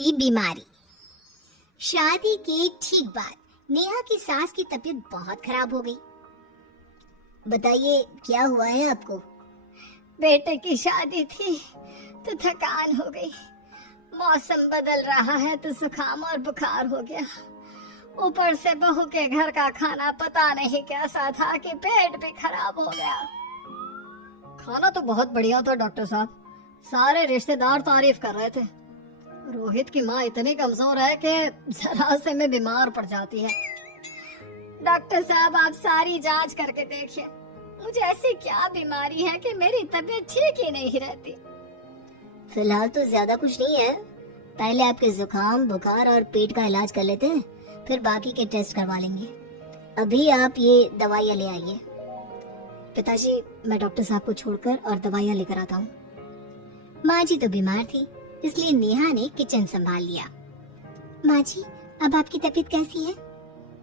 की बीमारी। शादी के ठीक बाद नेहा की सास की तबीयत बहुत खराब हो गई। बताइए क्या हुआ है आपको? बेटे की शादी थी तो थकान हो गई, मौसम बदल रहा है तो जुकाम और बुखार हो गया, ऊपर से बहू के घर का खाना पता नहीं कैसा था कि पेट भी खराब हो गया। खाना तो बहुत बढ़िया था डॉक्टर साहब, सारे रिश्तेदार तारीफ कर रहे थे। रोहित की माँ इतनी कमजोर है कि जरा से में बीमार पड़ जाती है। डॉक्टर साहब आप सारी जांच करके देखिए, मुझे ऐसी क्या बीमारी है कि मेरी तबीयत ठीक ही नहीं रहती। फिलहाल तो ज्यादा कुछ नहीं है, पहले आपके जुकाम बुखार और पेट का इलाज कर लेते हैं, फिर बाकी के टेस्ट करवा लेंगे। अभी आप ये दवाइयाँ ले आइए। पिताजी मैं डॉक्टर साहब को छोड़कर और दवाइयाँ लेकर आता हूँ। माँ जी तो बीमार थी, इसलिए नेहा ने किचन संभाल लिया। माँ जी अब आपकी तबीयत कैसी है?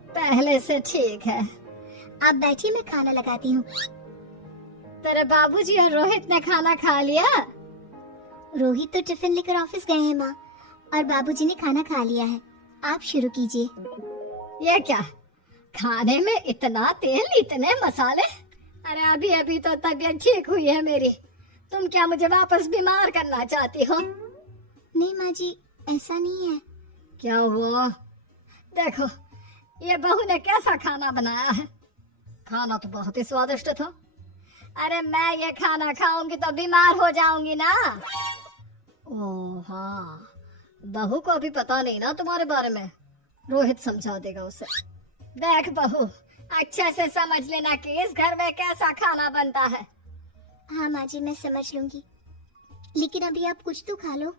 पहले से ठीक है। आप बैठिए, मैं खाना लगाती हूँ। तेरे बाबूजी और रोहित ने खाना खा लिया? रोहित तो टिफिन लेकर ऑफिस गए हैं माँ, और बाबूजी ने खाना खा लिया है। आप शुरू कीजिए। ये क्या, खाने में इतना तेल इतने मसाले? अरे अभी अभी तो तबीयत ठीक हुई है मेरी, तुम क्या मुझे वापस बीमार करना चाहती हो? नहीं माँ जी, ऐसा नहीं है। क्या हुआ? देखो ये बहू ने कैसा खाना बनाया है। खाना तो बहुत ही स्वादिष्ट था। अरे मैं ये खाना खाऊंगी तो बीमार हो जाऊंगी ना। ओह हाँ, बहू को अभी पता नहीं ना तुम्हारे बारे में, रोहित समझा देगा उसे। देख बहू, अच्छे से समझ लेना कि इस घर में कैसा खाना बनता है। हाँ माँ जी मैं समझ लूंगी, लेकिन अभी आप कुछ तो खा लो।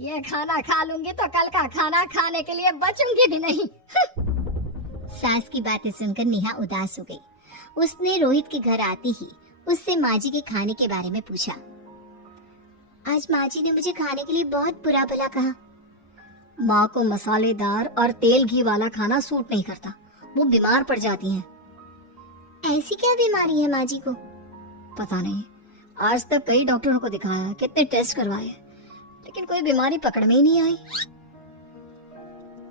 ये खाना खा लूंगी तो कल का खाना खाने के लिए बचूंगी भी नहीं। सास की बातें सुनकर नेहा उदास हो गई। उसने रोहित के घर आते ही उससे माँ जी के खाने के बारे में पूछा। आज माँ जी ने मुझे खाने के लिए बहुत बुरा भला कहा। माँ को मसालेदार और तेल घी वाला खाना सूट नहीं करता, वो बीमार पड़ जाती हैं। ऐसी क्या बीमारी है माँ जी को? पता नहीं, आज तक कई डॉक्टरों को दिखाया, कितने टेस्ट करवाए, लेकिन कोई बीमारी पकड़ में ही नहीं आई।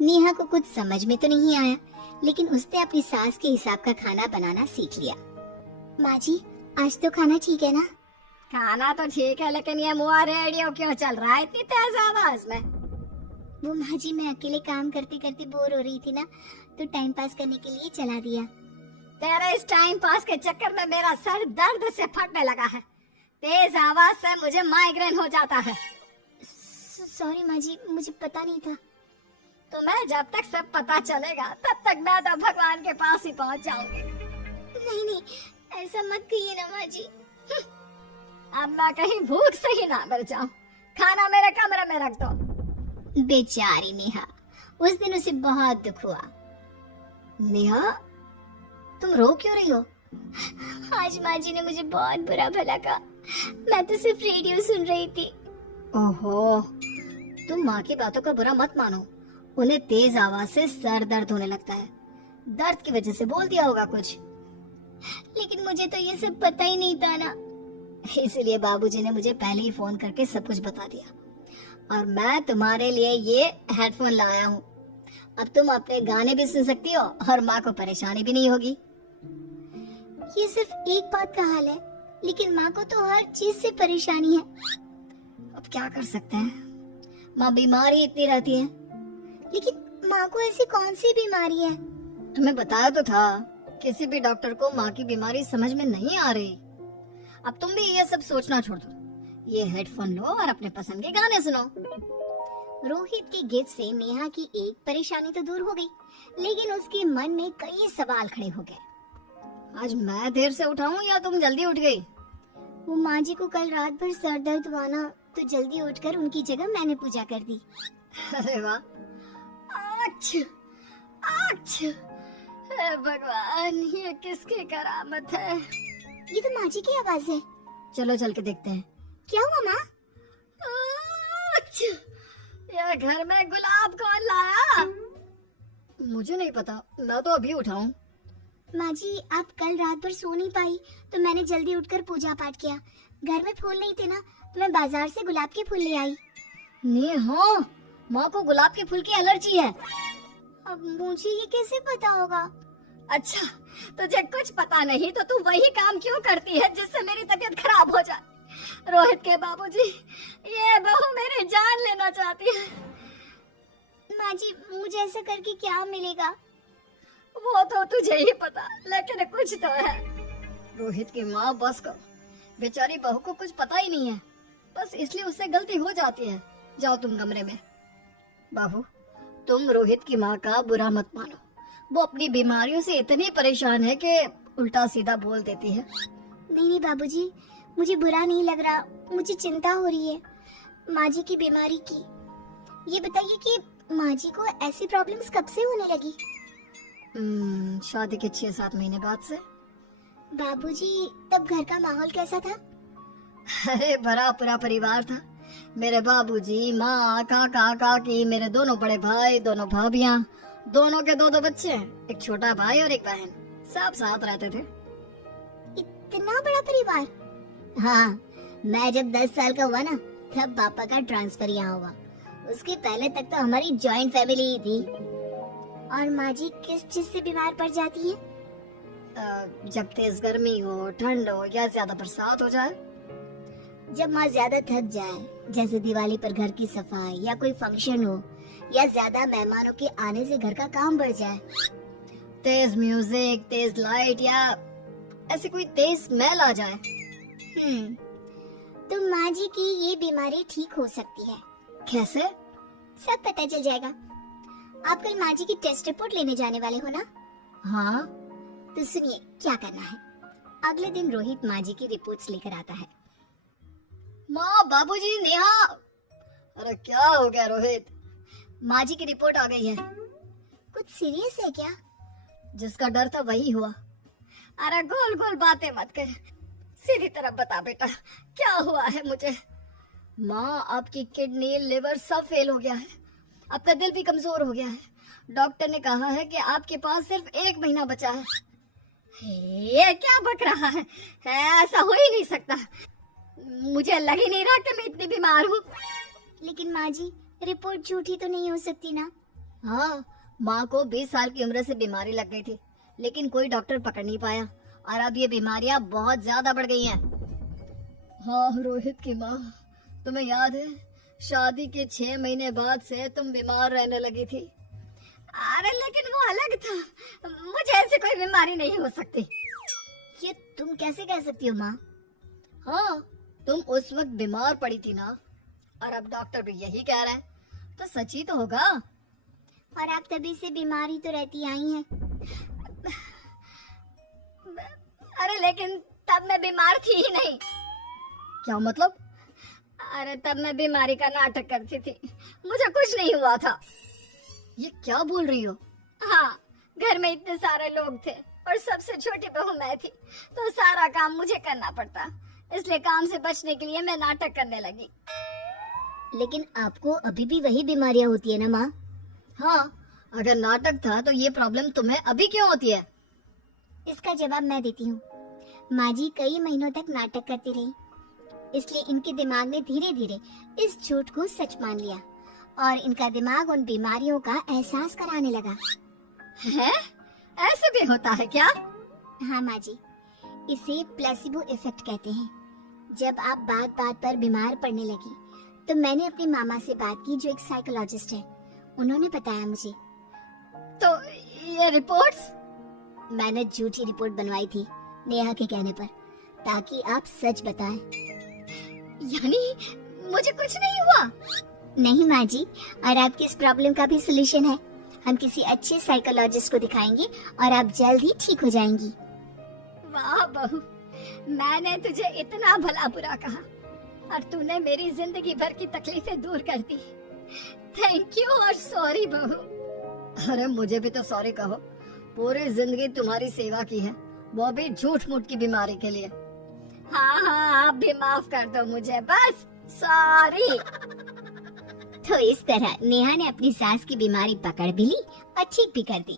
नेहा को कुछ समझ में तो नहीं आया, लेकिन उसने अपनी सास के हिसाब का खाना बनाना सीख लिया। माँ जी आज तो खाना ठीक है ना? खाना तो ठीक है, लेकिन ये मुआ रेडियो क्यों चल रहा है इतनी तेज आवाज में? वो माँ जी मैं अकेले काम करते करते बोर हो रही थी ना, तो टाइम पास करने के लिए चला दिया। तेरे इस टाइम पास के चक्कर में मेरा सर दर्द से फटने लगा है। तेज आवाज से मुझे माइग्रेन हो जाता है। सॉरी माँ जी, मुझे पता नहीं था। तुम्हें जब तक सब पता चलेगा तब तक मैं तो भगवान के पास ही पहुंच जाऊंगी। नहीं नहीं ऐसा मत कहिए ना माँ जी। अब मैं कहीं भूख से ही ना मर जाऊं। खाना मेरे कमरे में रख दो। बेचारी नेहा, उस दिन उसे बहुत दुख हुआ। नेहा तुम रो क्यों रही हो? आज माँ जी ने मुझे बहुत बुरा भला कहा, मैं तो सिर्फ रेडियो सुन रही थी। ओहो, तुम माँ की बातों का बुरा मत मानो, उन्हें तेज आवाज से सर दर्द होने लगता है, दर्द की वजह से बोल दिया होगा कुछ। लेकिन मुझे तो ये सब पता ही नहीं था ना, इसलिए बाबूजी ने मुझे पहले ही फोन करके सब कुछ बता दिया, और मैं तुम्हारे लिए ये हेडफोन लाया हूँ। अब तुम अपने गाने भी सुन सकती हो और माँ को परेशानी भी नहीं होगी। ये सिर्फ एक बात का हाल है, लेकिन माँ को तो हर चीज से परेशानी है। अब क्या कर सकते हैं, माँ बीमार ही इतनी रहती है। लेकिन माँ को ऐसी कौन सी बीमारी है? तुम्हें बताया तो था, किसी भी डॉक्टर को माँ की बीमारी समझ में नहीं आ रही। अब तुम भी ये सब सोचना छोड़ दो, ये हेडफोन लो और अपने पसंद के गाने सुनो। रोहित के गिफ्ट से नेहा की एक परेशानी तो दूर हो गई, लेकिन उसके मन में कई सवाल खड़े हो गए। आज मैं देर से उठा हूँ या तुम जल्दी उठ गई? वो माँ जी को कल रात भर सर दर्द हुआ ना, तो जल्दी उठकर उनकी जगह मैंने पूजा कर दी। अरे वाह, भगवान ये किसकी करामत है? ये तो माँ जी की आवाज है। चलो चल के देखते हैं। क्या हुआ माँ? ये घर में गुलाब कौन लाया? मुझे नहीं पता, मैं तो अभी उठा हूँ। माँ जी आप कल रात भर सो नहीं पाई, तो मैंने जल्दी उठकर पूजा पाठ किया। घर में फूल नहीं थे ना, तो मैं बाजार से गुलाब के फूल ले आई। नेहा माँ को गुलाब के फूल की एलर्जी है। अब मुझे ये कैसे पता होगा? अच्छा, तुझे कुछ पता नहीं तो तू वही काम क्यों करती है जिससे मेरी तबीयत खराब हो जाए? रोहित के बाबूजी, ये बहू मेरी जान लेना चाहती है। माँ जी, मुझे ऐसा करके क्या मिलेगा? वो तो तुझे ही पता, लेकिन कुछ तो है। रोहित की माँ बस कर, बेचारी बहू को कुछ पता ही नहीं है, बस इसलिए उससे गलती हो जाती है। जाओ तुम कमरे में। बहू, तुम रोहित की माँ का बुरा मत मानो, वो अपनी बीमारियों से इतनी परेशान है कि उल्टा सीधा बोल देती है। नहीं बाबूजी, मुझे बुरा नहीं लग रहा, मुझे चिंता हो रही है माँ जी की बीमारी की। ये बताइए कि माँ जी को ऐसी प्रॉब्लम्स कब से होने लगी? शादी के 6-7 महीने बाद से। बाबूजी, तब घर का माहौल कैसा था? अरे बड़ा पूरा परिवार था। मेरे बाबूजी, माँ, काका, काकी, मेरे दोनों बड़े भाई, दोनों भाभियाँ, दोनों के 2-2 बच्चे, एक छोटा भाई और एक बहन, सब साथ रहते थे। इतना बड़ा परिवार? हाँ, मैं जब 10 साल का हुआ ना, तब पापा का ट्रांसफर यहाँ हुआ। उसके पहले तक तो हमारी जॉइंट फैमिली ही थी। और माँ जी किस चीज से बीमार पड़ जाती है? जब तेज गर्मी हो, ठंड हो या ज्यादा बरसात हो जाए। जब माँ ज्यादा थक जाए, जैसे दिवाली पर घर की सफाई या कोई फंक्शन हो, या ज्यादा मेहमानों के आने से घर का काम बढ़ जाए। तेज म्यूजिक, तेज लाइट या ऐसी कोई तेज स्मेल आ जाए। तो माँ जी की ये बीमारी ठीक हो सकती है। कैसे? सब पता चल जाएगा। आप कल माँ जी की टेस्ट रिपोर्ट लेने जाने वाले हो ना? हाँ। तो सुनिए क्या करना है। अगले दिन रोहित माँ जी की रिपोर्ट्स लेकर आता है। माँ, बाबूजी, नेहा। अरे क्या हो गया रोहित? माँ जी की रिपोर्ट आ गई है। कुछ सीरियस है क्या? जिसका डर था वही हुआ। अरे गोल गोल बातें मत कर, सीधी तरफ बता बेटा, क्या हुआ है मुझे? माँ, आपकी किडनी, लिवर सब फेल हो गया है, आपका दिल भी कमजोर हो गया है। डॉक्टर ने कहा है कि आपके पास सिर्फ 1 महीना बचा है। ये क्या बक रहा है? ऐसा हो ही नहीं सकता। मुझे लग ही नहीं रहा कि मैं इतनी बीमार हूँ। लेकिन माँ जी, रिपोर्ट झूठी तो नहीं हो सकती ना? हाँ, माँ को 20 साल की उम्र से बीमारी लग गई थी, लेकिन कोई डॉक्टर पकड़ नहीं पाया और अब ये बीमारियां बहुत ज्यादा बढ़ गई हैं। हाँ रोहित की माँ, तुम्हें याद है शादी के 6 महीने बाद से तुम बीमार रहने लगी थी। अरे लेकिन वो अलग था, मुझे ऐसी कोई बीमारी नहीं हो सकती। ये तुम कैसे कह सकती हो माँ? हाँ, तुम उस वक्त बीमार पड़ी थी ना, और अब डॉक्टर भी यही कह रहे हैं, तो सच ही तो होगा। और आप तभी से बीमार ही तो रहती आई हैं। अरे लेकिन तब मैं बीमार थी ही नहीं। क्या मतलब? अरे तब मैं बीमारी का नाटक करती थी, मुझे कुछ नहीं हुआ था। ये क्या बोल रही हो? हाँ, घर में इतने सारे लोग थे और सबसे छोटी बहू मैं थी, तो सारा काम मुझे करना पड़ता, इसलिए काम से बचने के लिए मैं नाटक करने लगी। लेकिन आपको अभी भी वही बीमारियां होती है ना माँ? हाँ, अगर नाटक था तो ये प्रॉब्लम तुम्हें अभी क्यों होती है? इसका जवाब मैं देती हूँ। माँ जी कई महीनों तक नाटक करती रही, इसलिए इनके दिमाग ने धीरे धीरे इस झूठ को सच मान लिया और इनका दिमाग उन बीमारियों का एहसास कराने लगा। है? ऐसे भी होता है क्या? हाँ माँ जी, इसे प्लेसिबो इफेक्ट कहते हैं। जब आप बात बात पर बीमार पड़ने लगी तो मैंने अपनी मामा से बात की, जो एक साइकोलॉजिस्ट है। उन्होंने बताया मुझे। तो ये रिपोर्ट्स? मैंने झूठी रिपोर्ट बनवाई थी नेहा के कहने पर, ताकि आप सच बताएं। यानी मुझे कुछ नहीं हुआ? नहीं माँ जी, और आपकी इस प्रॉब्लम का भी सोल्यूशन है। हम किसी अच्छे साइकोलॉजिस्ट को दिखाएंगे और आप जल्द ही ठीक हो जाएंगी। वाह बहू, मैंने तुझे इतना भला बुरा कहा और तूने मेरी जिंदगी भर की तकलीफें दूर कर दी। थैंक यू और सॉरी बहू। अरे मुझे भी तो सॉरी कहो, पूरी जिंदगी तुम्हारी सेवा की है, वो भी झूठ मूठ की बीमारी के लिए। हाँ हाँ, आप भी माफ कर दो मुझे, बस सॉरी। तो इस तरह नेहा ने अपनी सास की बीमारी पकड़ भी ली और ठीक भी कर दी।